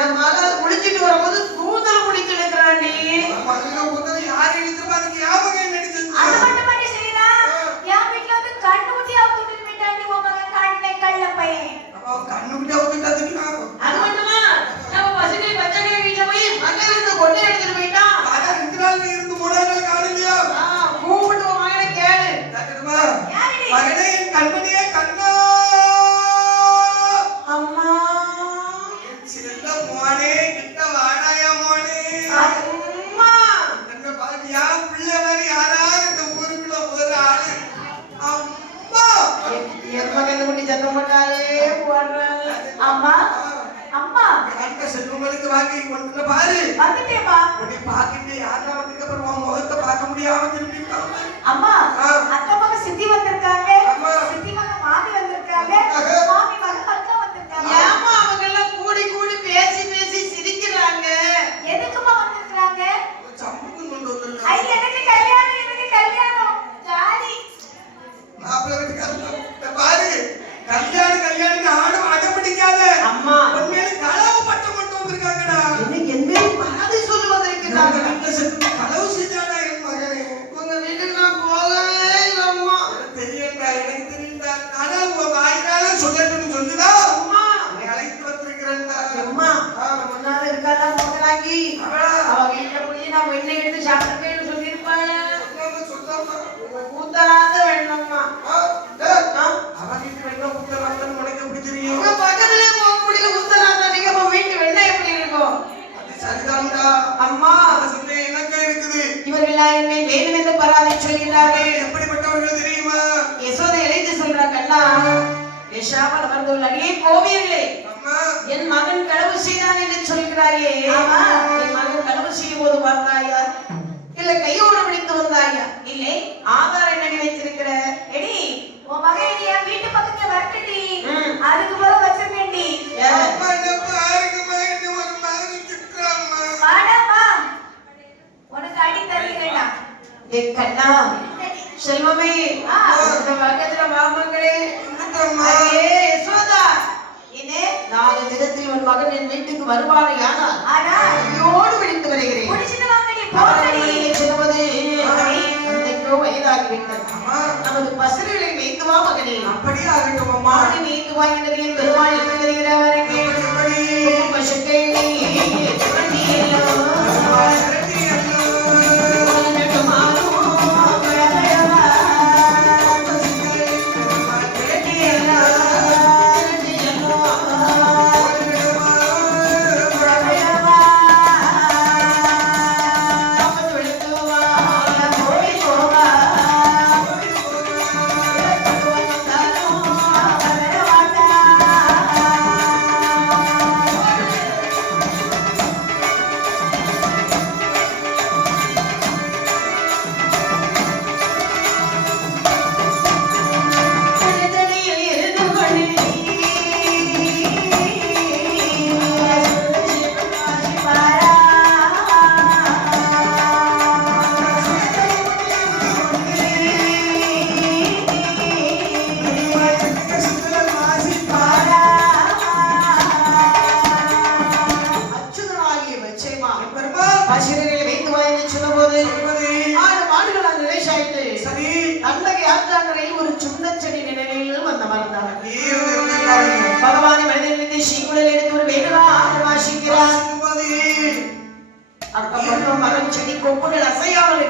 என் மகள் குளிச்சிட்டு வரும்போது கூந்தல் குடித்து எடுக்கிறான் நீ. மகள கூந்தல் யார் எடுத்துப்பா அதுக்கு ஞாபகம் நடிச்சு. அது மட்டும் பண்ணி செய்யறா. என் வீட்ல வந்து கண்ணு ஊத்தி அவுத்துட்டு போயிட்டாண்டி உன் மகன் கண்ணே கள்ள பையன். அவ கண்ணு ஊத்தி அவுத்துட்டதுக்கு அது மட்டுமா நம்ம பசங்க பச்சை வீட்டுல போய் மகள் இருந்து கொண்டே எடுத்துட்டு போயிட்டான். அத 2 நாள்ல இருந்து 3 நாள் காணலையா? கூப்பிட்டு உன் மகனை கேளு. கேக்குதுமா? யாரடி? மகனே என் கண்மணியே கண்ணா. அம்மா சில்ல மோனே கிட்ட வாடாயா மோனே. அம்மா என்ன பாத்தியா பிள்ளை மாதிரி யாராவது இந்த ஊருக்குள்ள போற ஆளு. அம்மா என் மகன் குட்டி சத்தம் போட்டாலே போடுறாங்க. அம்மா அம்மா அந்த செல்வங்களுக்கு வாங்கி கொண்டு பாரு. வந்துட்டேம்மா. உன்னை பாக்கிட்டு யாரா வந்ததுக்கு அப்புறம் உன் முகத்தை பார்க்க முடியாம திரும்பி அம்மா அத்தை மக சித்தி வந்திருக்காங்க. சித்தி மக மாமி வந்திருக்காங்க. மாமி மக அக்கா வந்திருக்காங்க. ஏமா அவங்க எல்லாம் கூடி கூடி பேசி பேசி சிரிக்கிறாங்க. எதுக்குமா வந்திருக்காங்க? சம்புக்கு கொண்டு வந்திருக்காங்க. ஐ எனக்கு கல்யாணம் எனக்கு கல்யாணம். ஜாலி. மாப்பிள்ளை வீட்டுக்காரங்க பாரு கல்யாணம் ஆடும் அடம் பிடிக்காத. அம்மா உண்மையில களவு பட்டம் கொண்டு வந்திருக்காங்கடா. என் மேல் பாதி சொல்லி வந்திருக்கிறாங்க. வீட்டுல செத்து களவு செஞ்சாடா என் மகனே. உங்க வீட்டுக்கு நான் போகவே இல்லம்மா. தெரியண்டா எனக்கு தெரியும்டா. ஆனா உங்க வாயினால சொல்லட்டும்னு சொல்லுதா. அம்மா உன்னை அழைத்து வந்திருக்கிறேன்டா. அம்மா முன்னால இருக்காதா போகிறாங்கி. அவ வீட்டுல போய் நான் வெண்ணெய் எடுத்து சாப்பிட்டுப்பேன்னு சொல்லியிருப்பாங்க. சொல்லாம கூத்தாத வேணும்மா. அவன் வீட்டு வெண்ணெய் ஊத்தலாம் உனக்கு எப்படி தெரியும்? உங்க பக்கத்துல போக முடியல ஊத்தலாத நீங்க உங்க வீட்டு வெண்ணெய் எப்படி இருக்கும்? அது சரிதான்டா. அம்மா சந்தேகம் எனக்கு இருக்குது. இவர்கள் என்னை வேணும் என்று பராதி சொல்கிறார்கள். எப்படிப்பட்டவர்கள் தெரியுமா? யசோதை இழைத்து சொல்றாங்கண்ணா யசாமல் அமர்ந்துள்ள அடியே கோவியர்களே, அம்மா என் மகன் களவு செய்தான் என்று சொல்கிறாயே. என் மகன் களவு செய்யும் போது பார்த்தாயா இல்ல கையோடு பிடித்து வந்தாயா? இல்லை ஆதாரம் என்ன நினைச்சிருக்கிற? எடி உன் மகன் என் வீட்டு பக்கத்துல வரட்டுடி. அதுக்கு போல வச்சிருக்கேன்டி. அம்மா என்ன பாருங்க மகன் ஒரு மகனை திட்டுறாம்மா. வாடாமா. உனக்கு அடி தருகிறேன்டா. ஏ கண்ணா செல்வமே இந்த பக்கத்துல மாமங்களே திட்டுறாம்மா. அடே யசோதா இதே 4 தினத்தில் ஒரு மகன் என் வீட்டுக்கு வருவானே ஆனால் ஆனா கையோடு பிடித்து வருகிறேன். புடிச்சிட்டு வாங்கடி போங்கடி. நமது பசுகளை வைத்து வா மகனே. அப்படியே ஆகட்டும் அம்மா. மாடு வைத்து வாங்கினது என் பெருமாள் எப்படி வருகிறவருக்கு எப்படி பசுக்களை பசுகளை வைத்து வா என்று சொன்னபோது 6 மாடுகள் அந்த நிலைசாய்த்து சரி அந்தகை ஆற்றாங்கரையில் ஒரு சுண்ணச் செடி நிழலில் வந்த மறந்தார். நீ பகவானை மனிதனிலிருந்து சீக்குழல் எடுத்து ஒரு வேடுவா வாசிக்கிறார். பாதி அக்கப்பட்ட மரம் செடி கொப்புகள் அசையாமல்